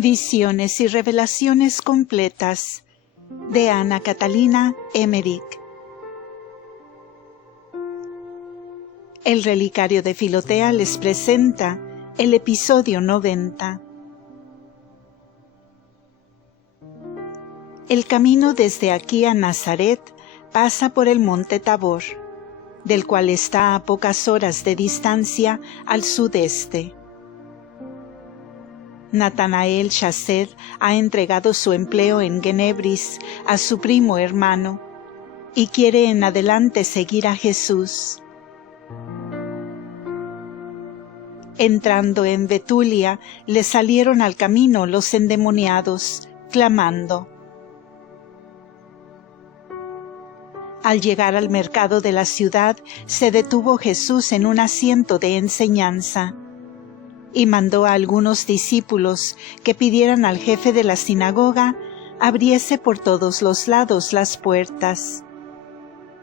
Visiones y revelaciones completas de Ana Catalina Emmerich. El Relicario de Filotea les presenta el episodio 90. El camino desde aquí a Nazaret pasa por el monte Tabor, del cual está a pocas horas de distancia al sudeste. Natanael Chased ha entregado su empleo en Genebris a su primo hermano y quiere en adelante seguir a Jesús. Entrando en Betulia, le salieron al camino los endemoniados, clamando. Al llegar al mercado de la ciudad, se detuvo Jesús en un asiento de enseñanza y mandó a algunos discípulos que pidieran al jefe de la sinagoga abriese por todos los lados las puertas,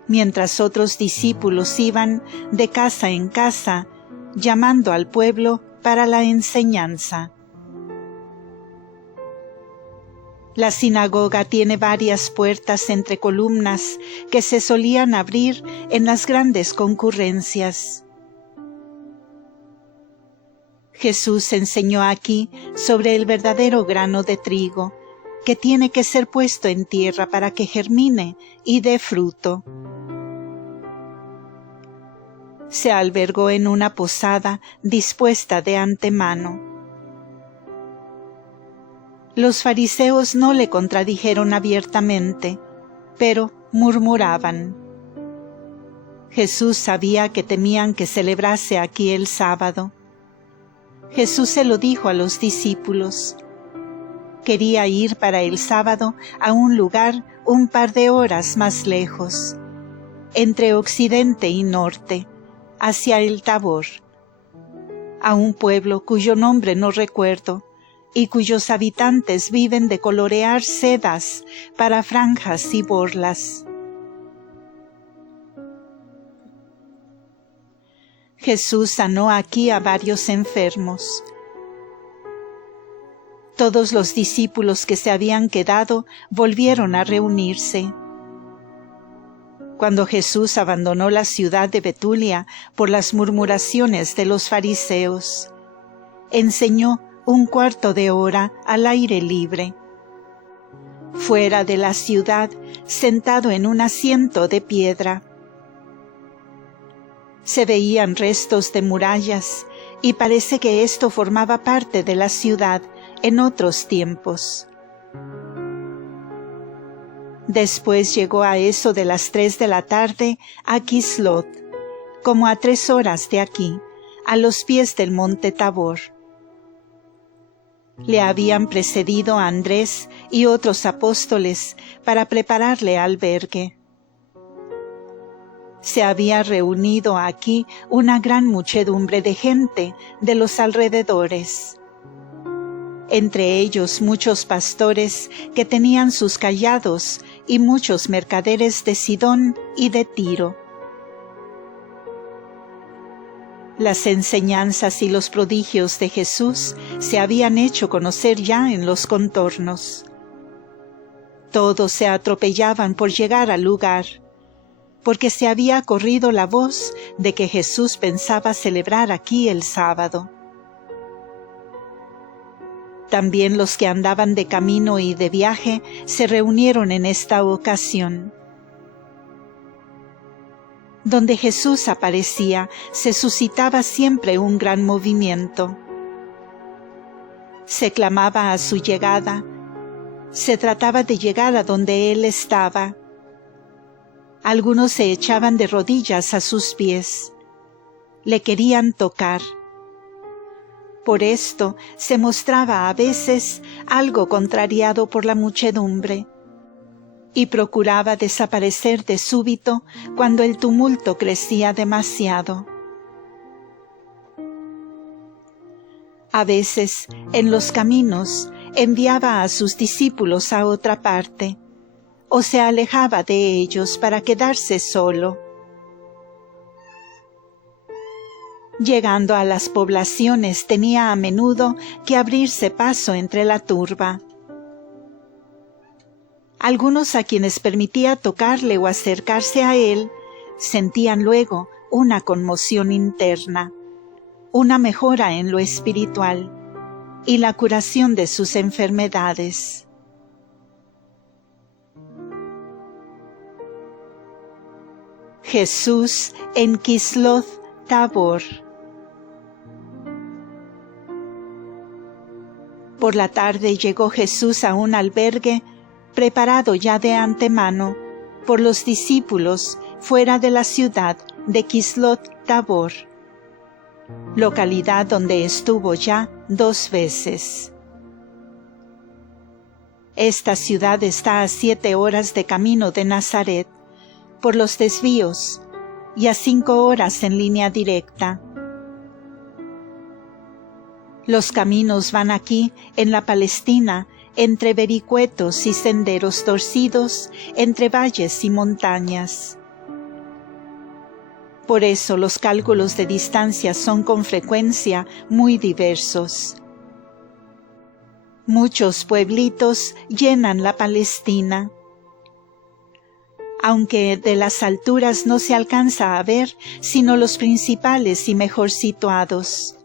mientras otros discípulos iban de casa en casa, llamando al pueblo para la enseñanza. La sinagoga tiene varias puertas entre columnas que se solían abrir en las grandes concurrencias. Jesús enseñó aquí sobre el verdadero grano de trigo, que tiene que ser puesto en tierra para que germine y dé fruto. Se albergó en una posada dispuesta de antemano. Los fariseos no le contradijeron abiertamente, pero murmuraban. Jesús sabía que temían que celebrase aquí el sábado. Jesús se lo dijo a los discípulos. Quería ir para el sábado a un lugar un par de horas más lejos, entre occidente y norte, hacia el Tabor, a un pueblo cuyo nombre no recuerdo y cuyos habitantes viven de colorear sedas para franjas y borlas. Jesús sanó aquí a varios enfermos. Todos los discípulos que se habían quedado volvieron a reunirse. Cuando Jesús abandonó la ciudad de Betulia por las murmuraciones de los fariseos, enseñó un cuarto de hora al aire libre. Fuera de la ciudad, sentado en un asiento de piedra. Se veían restos de murallas y parece que esto formaba parte de la ciudad en otros tiempos. Después llegó a eso de las 3 de la tarde a Quislot, como a 3 horas de aquí, a los pies del monte Tabor. Le habían precedido a Andrés y otros apóstoles para prepararle albergue. Se había reunido aquí una gran muchedumbre de gente de los alrededores. Entre ellos muchos pastores que tenían sus callados y muchos mercaderes de Sidón y de Tiro. Las enseñanzas y los prodigios de Jesús se habían hecho conocer ya en los contornos. Todos se atropellaban por llegar al lugar, porque se había corrido la voz de que Jesús pensaba celebrar aquí el sábado. También los que andaban de camino y de viaje se reunieron en esta ocasión. Donde Jesús aparecía, se suscitaba siempre un gran movimiento. Se clamaba a su llegada, se trataba de llegar a donde Él estaba. Algunos se echaban de rodillas a sus pies. Le querían tocar. Por esto se mostraba a veces algo contrariado por la muchedumbre y procuraba desaparecer de súbito cuando el tumulto crecía demasiado. A veces, en los caminos, enviaba a sus discípulos a otra parte, o se alejaba de ellos para quedarse solo. Llegando a las poblaciones tenía a menudo que abrirse paso entre la turba. Algunos a quienes permitía tocarle o acercarse a él, sentían luego una conmoción interna, una mejora en lo espiritual y la curación de sus enfermedades. Jesús en Kisloth Tabor. Por la tarde llegó Jesús a un albergue preparado ya de antemano por los discípulos fuera de la ciudad de Kisloth Tabor, localidad donde estuvo ya 2 veces. Esta ciudad está a 7 horas de camino de Nazaret, por los desvíos, y a 5 horas en línea directa. Los caminos van aquí, en la Palestina, entre vericuetos y senderos torcidos, entre valles y montañas. Por eso los cálculos de distancia son con frecuencia muy diversos. Muchos pueblitos llenan la Palestina. Aunque de las alturas no se alcanza a ver sino los principales y mejor situados.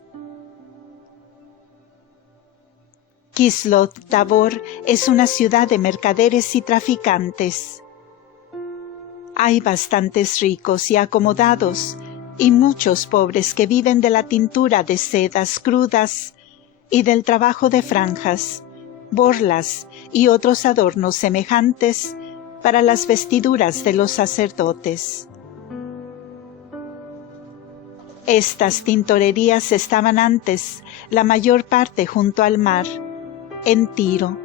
Kisloth Tabor es una ciudad de mercaderes y traficantes. Hay bastantes ricos y acomodados, y muchos pobres que viven de la tintura de sedas crudas y del trabajo de franjas, borlas y otros adornos semejantes para las vestiduras de los sacerdotes. Estas tintorerías estaban antes, la mayor parte junto al mar, en Tiro.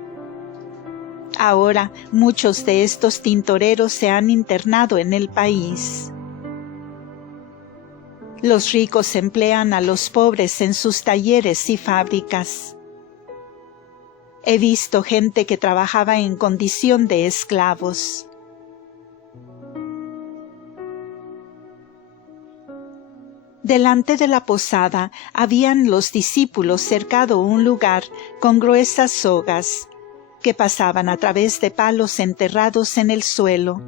Ahora muchos de estos tintoreros se han internado en el país. Los ricos emplean a los pobres en sus talleres y fábricas. He visto gente que trabajaba en condición de esclavos. Delante de la posada habían los discípulos cercado un lugar con gruesas sogas que pasaban a través de palos enterrados en el suelo,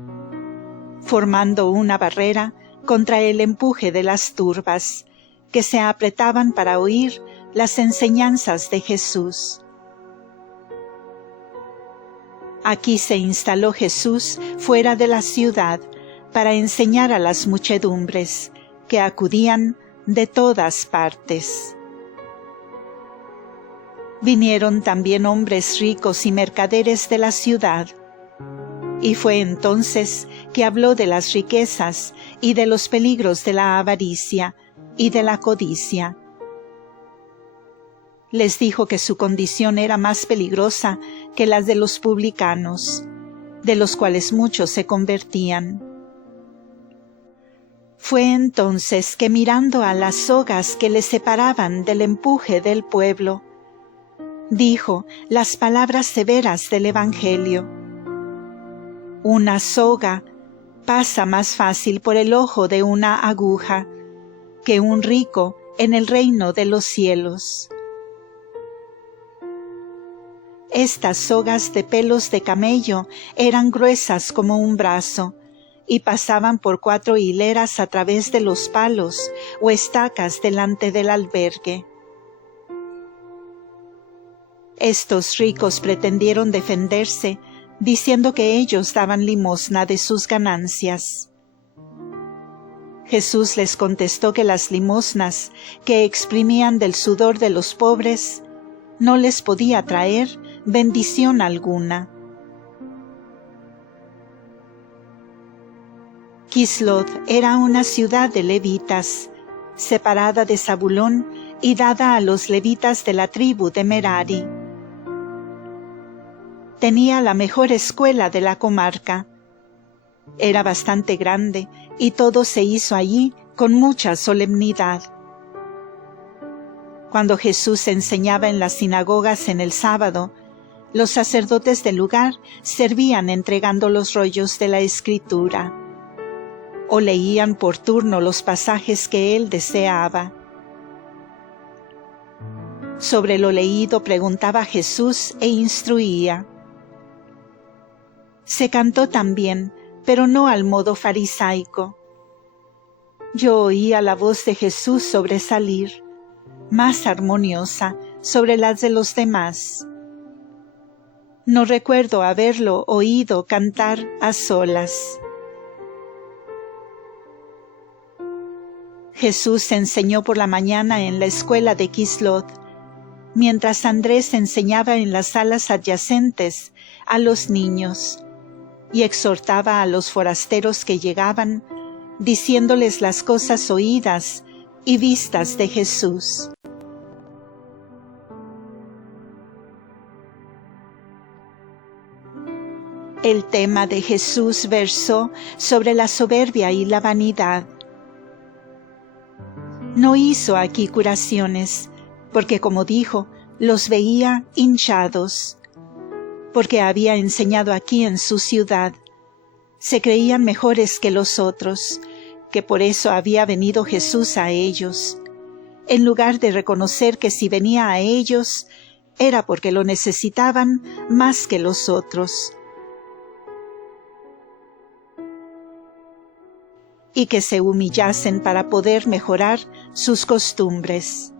formando una barrera contra el empuje de las turbas que se apretaban para oír las enseñanzas de Jesús. Aquí se instaló Jesús fuera de la ciudad para enseñar a las muchedumbres que acudían de todas partes. Vinieron también hombres ricos y mercaderes de la ciudad, y fue entonces que habló de las riquezas y de los peligros de la avaricia y de la codicia. Les dijo que su condición era más peligrosa que las de los publicanos, de los cuales muchos se convertían. Fue entonces que mirando a las sogas que le separaban del empuje del pueblo, dijo las palabras severas del Evangelio. Una soga pasa más fácil por el ojo de una aguja que un rico en el reino de los cielos. Estas sogas de pelos de camello eran gruesas como un brazo y pasaban por 4 hileras a través de los palos o estacas delante del albergue. Estos ricos pretendieron defenderse diciendo que ellos daban limosna de sus ganancias. Jesús les contestó que las limosnas que exprimían del sudor de los pobres no les podía traer bendición alguna. Kisloth era una ciudad de levitas, separada de Zabulón y dada a los levitas de la tribu de Merari. Tenía la mejor escuela de la comarca. Era bastante grande y todo se hizo allí con mucha solemnidad. Cuando Jesús enseñaba en las sinagogas en el sábado, los sacerdotes del lugar servían entregando los rollos de la Escritura, o leían por turno los pasajes que él deseaba. Sobre lo leído preguntaba Jesús e instruía. Se cantó también, pero no al modo farisaico. Yo oía la voz de Jesús sobresalir, más armoniosa sobre las de los demás. No recuerdo haberlo oído cantar a solas. Jesús enseñó por la mañana en la escuela de Quislot, mientras Andrés enseñaba en las salas adyacentes a los niños, y exhortaba a los forasteros que llegaban, diciéndoles las cosas oídas y vistas de Jesús. El tema de Jesús versó sobre la soberbia y la vanidad. No hizo aquí curaciones, porque como dijo, los veía hinchados, porque había enseñado aquí en su ciudad. Se creían mejores que los otros, que por eso había venido Jesús a ellos, en lugar de reconocer que si venía a ellos, era porque lo necesitaban más que los otros, y que se humillasen para poder mejorar sus costumbres.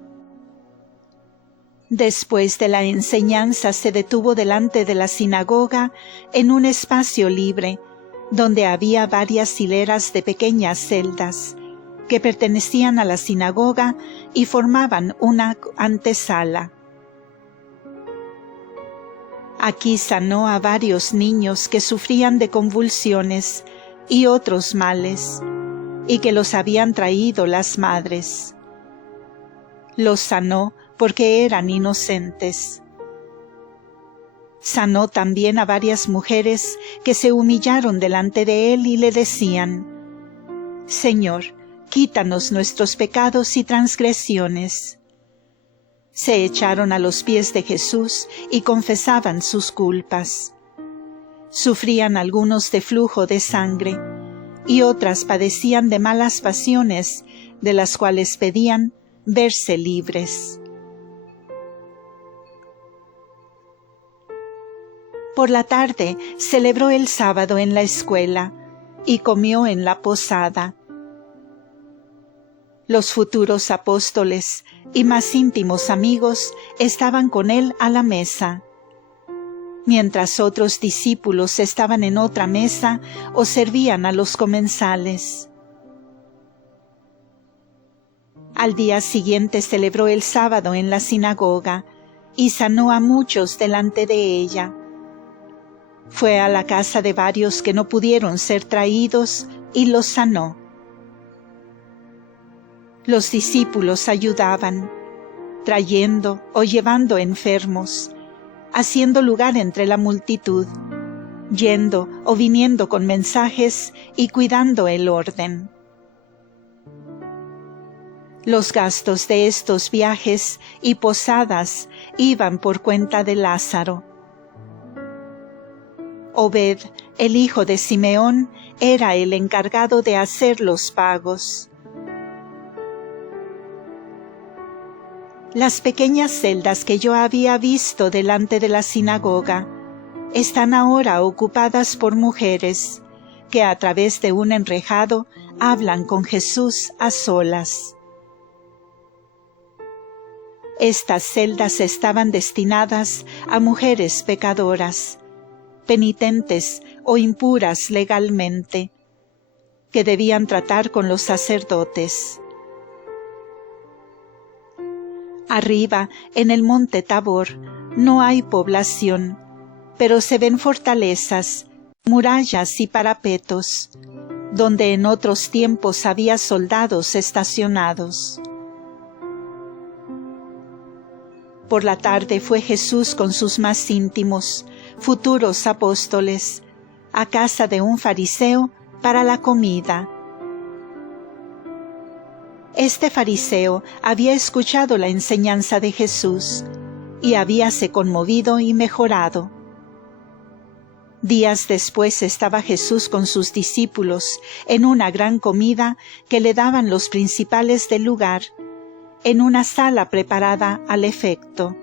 Después de la enseñanza se detuvo delante de la sinagoga en un espacio libre, donde había varias hileras de pequeñas celdas, que pertenecían a la sinagoga y formaban una antesala. Aquí sanó a varios niños que sufrían de convulsiones y otros males, y que los habían traído las madres. Los sanó porque eran inocentes. Sanó también a varias mujeres que se humillaron delante de él y le decían: Señor, quítanos nuestros pecados y transgresiones. Se echaron a los pies de Jesús y confesaban sus culpas. Sufrían algunos de flujo de sangre, y otras padecían de malas pasiones, de las cuales pedían verse libres. Por la tarde celebró el sábado en la escuela y comió en la posada. Los futuros apóstoles y más íntimos amigos estaban con él a la mesa, mientras otros discípulos estaban en otra mesa o servían a los comensales. Al día siguiente celebró el sábado en la sinagoga y sanó a muchos delante de ella. Fue a la casa de varios que no pudieron ser traídos y los sanó. Los discípulos ayudaban, trayendo o llevando enfermos, haciendo lugar entre la multitud, yendo o viniendo con mensajes y cuidando el orden. Los gastos de estos viajes y posadas iban por cuenta de Lázaro. Obed, el hijo de Simeón, era el encargado de hacer los pagos. Las pequeñas celdas que yo había visto delante de la sinagoga están ahora ocupadas por mujeres que a través de un enrejado hablan con Jesús a solas. Estas celdas estaban destinadas a mujeres pecadoras, penitentes o impuras legalmente, que debían tratar con los sacerdotes. Arriba, en el monte Tabor, no hay población, pero se ven fortalezas, murallas y parapetos, donde en otros tiempos había soldados estacionados. Por la tarde fue Jesús con sus más íntimos, futuros apóstoles, a casa de un fariseo para la comida. Este fariseo había escuchado la enseñanza de Jesús y habíase conmovido y mejorado. Días después estaba Jesús con sus discípulos en una gran comida que le daban los principales del lugar, en una sala preparada al efecto.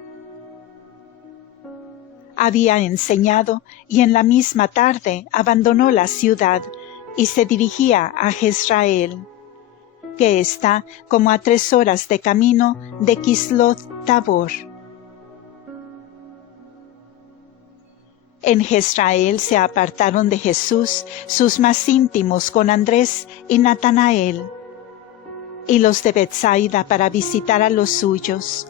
Había enseñado y en la misma tarde abandonó la ciudad y se dirigía a Jezrael, que está como a 3 horas de camino de Quislot Tabor. En Jezrael se apartaron de Jesús sus más íntimos con Andrés y Natanael, y los de Betsaida para visitar a los suyos.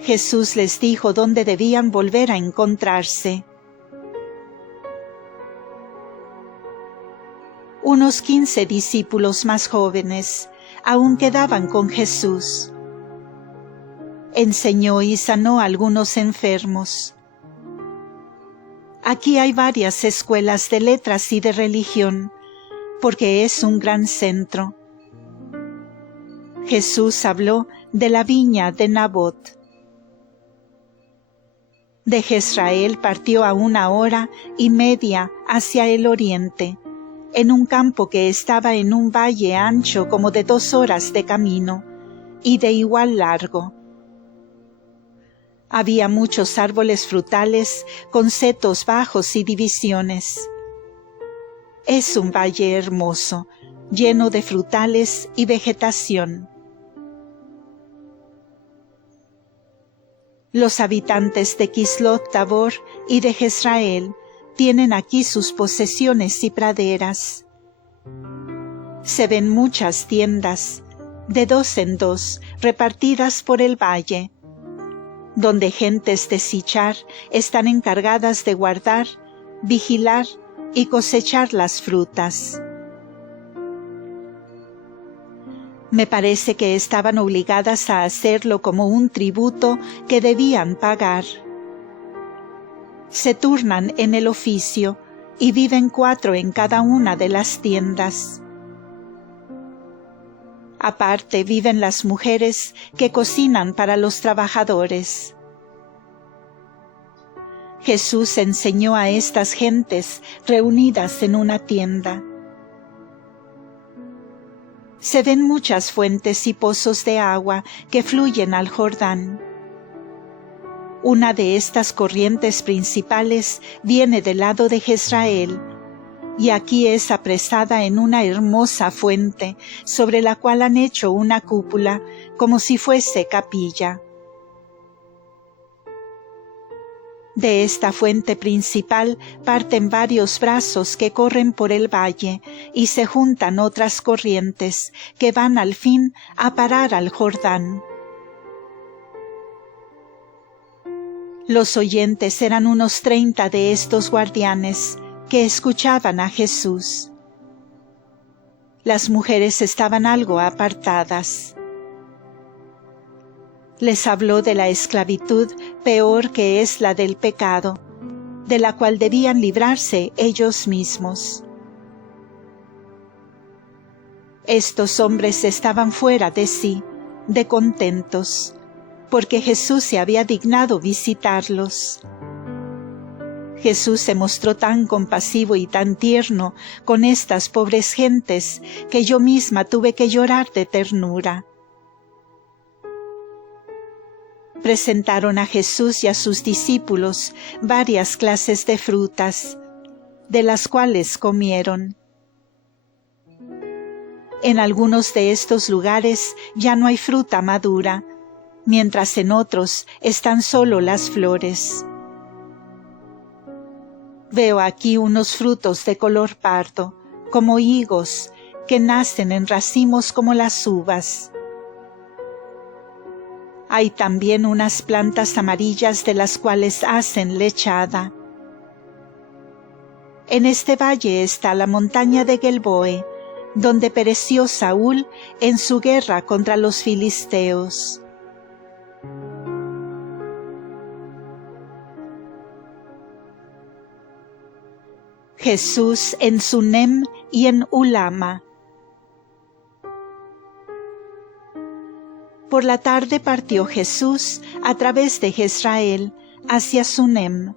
Jesús les dijo dónde debían volver a encontrarse. Unos 15 discípulos más jóvenes aún quedaban con Jesús. Enseñó y sanó a algunos enfermos. Aquí hay varias escuelas de letras y de religión, porque es un gran centro. Jesús habló de la viña de Nabot. De Jezrael partió a 1 hora y media hacia el oriente, en un campo que estaba en un valle ancho como de 2 horas de camino, y de igual largo. Había muchos árboles frutales con setos bajos y divisiones. Es un valle hermoso, lleno de frutales y vegetación. Los habitantes de Quislot Tabor y de Jezrael tienen aquí sus posesiones y praderas. Se ven muchas tiendas, de 2 en 2, repartidas por el valle, donde gentes de Sichar están encargadas de guardar, vigilar y cosechar las frutas. Me parece que estaban obligadas a hacerlo como un tributo que debían pagar. Se turnan en el oficio y viven 4 en cada una de las tiendas. Aparte viven las mujeres que cocinan para los trabajadores. Jesús enseñó a estas gentes reunidas en una tienda. Se ven muchas fuentes y pozos de agua que fluyen al Jordán. Una de estas corrientes principales viene del lado de Jezrael, y aquí es apresada en una hermosa fuente, sobre la cual han hecho una cúpula, como si fuese capilla. De esta fuente principal parten varios brazos que corren por el valle, y se juntan otras corrientes, que van al fin a parar al Jordán. Los oyentes eran unos 30 de estos guardianes, que escuchaban a Jesús. Las mujeres estaban algo apartadas. Les habló de la esclavitud peor que es la del pecado, de la cual debían librarse ellos mismos. Estos hombres estaban fuera de sí, de contentos, porque Jesús se había dignado visitarlos. Jesús se mostró tan compasivo y tan tierno con estas pobres gentes que yo misma tuve que llorar de ternura. Presentaron a Jesús y a sus discípulos varias clases de frutas, de las cuales comieron. En algunos de estos lugares ya no hay fruta madura, mientras en otros están solo las flores. Veo aquí unos frutos de color pardo, como higos, que nacen en racimos como las uvas. Hay también unas plantas amarillas de las cuales hacen lechada. En este valle está la montaña de Gelboe, donde pereció Saúl en su guerra contra los filisteos. Jesús en Sunem y en Ulama. Por la tarde partió Jesús a través de Jezrael hacia Sunem,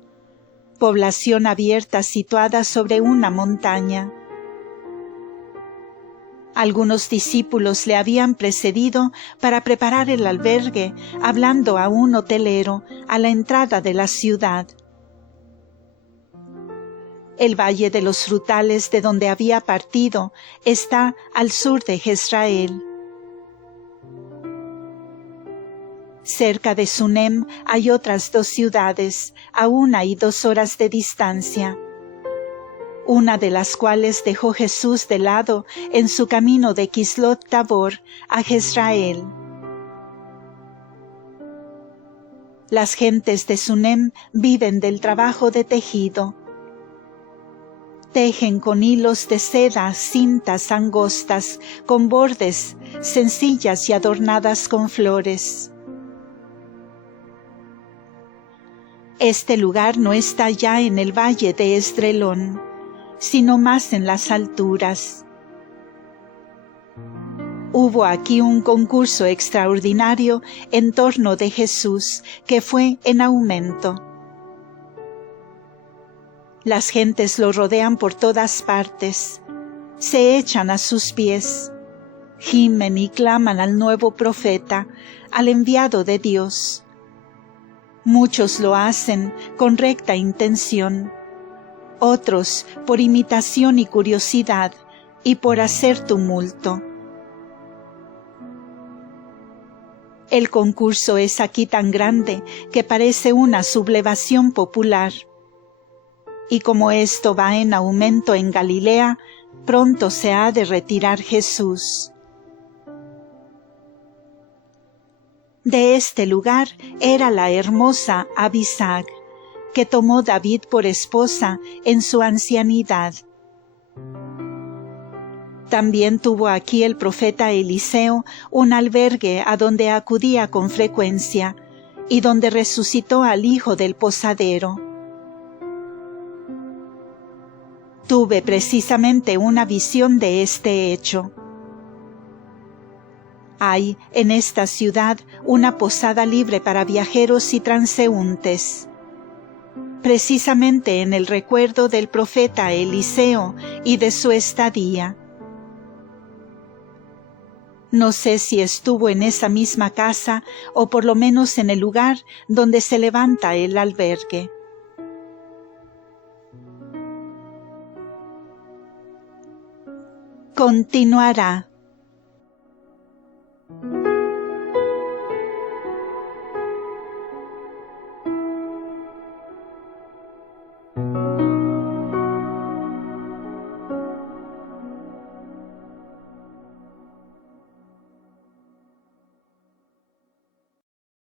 población abierta situada sobre una montaña. Algunos discípulos le habían precedido para preparar el albergue, hablando a un hotelero a la entrada de la ciudad. El Valle de los Frutales, de donde había partido, está al sur de Jezreel. Cerca de Sunem hay otras 2 ciudades, a 1 y 2 horas de distancia, una de las cuales dejó Jesús de lado en su camino de Quislot Tabor a Jezreel. Las gentes de Sunem viven del trabajo de tejido. Tejen con hilos de seda cintas angostas, con bordes, sencillas y adornadas con flores. Este lugar no está ya en el valle de Esdrelón, sino más en las alturas. Hubo aquí un concurso extraordinario en torno de Jesús, que fue en aumento. Las gentes lo rodean por todas partes, se echan a sus pies, gimen y claman al nuevo profeta, al enviado de Dios. Muchos lo hacen con recta intención, otros por imitación y curiosidad, y por hacer tumulto. El concurso es aquí tan grande que parece una sublevación popular. Y como esto va en aumento en Galilea, pronto se ha de retirar Jesús. De este lugar era la hermosa Abisag, que tomó David por esposa en su ancianidad. También tuvo aquí el profeta Eliseo un albergue a donde acudía con frecuencia, y donde resucitó al hijo del posadero. Tuve precisamente una visión de este hecho. Hay en esta ciudad una posada libre para viajeros y transeúntes, precisamente en el recuerdo del profeta Eliseo y de su estadía. No sé si estuvo en esa misma casa o por lo menos en el lugar donde se levanta el albergue. Continuará.